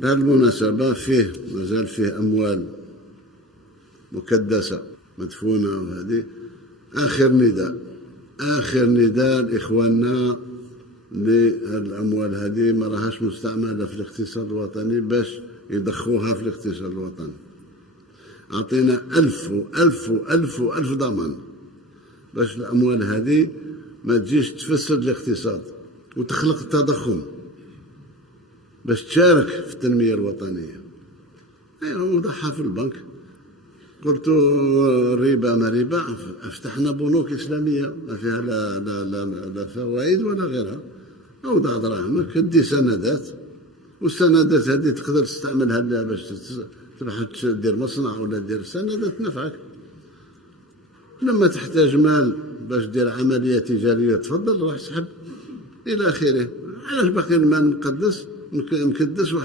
بهذه المناسبة مازال فيه أموال مكدسة مدفونة، وهذه آخر نداء لإخواننا للأموال هذه ما راهاش مستعملة في الاقتصاد الوطني باش يضخوها في الاقتصاد الوطني. أعطينا ألف ضمان باش الأموال هذه ما تجيش تفسد الاقتصاد وتخلق التضخم، باش تشارك في التنمية الوطنية. وضعها في البنك، قلت الربا ما ربا، فتحنا بنوك إسلامية ما فيها لا فوائد ولا غيرها. أوضع دراهمك، دي سندات، والسندات هذه تقدر تستعملها باش تروح تدير مصنع ولا دير سندات نفعك. لما تحتاج مال باش دير عملية تجارية تفضل روح اسحب إلى آخره. علاش باقي المال مكدس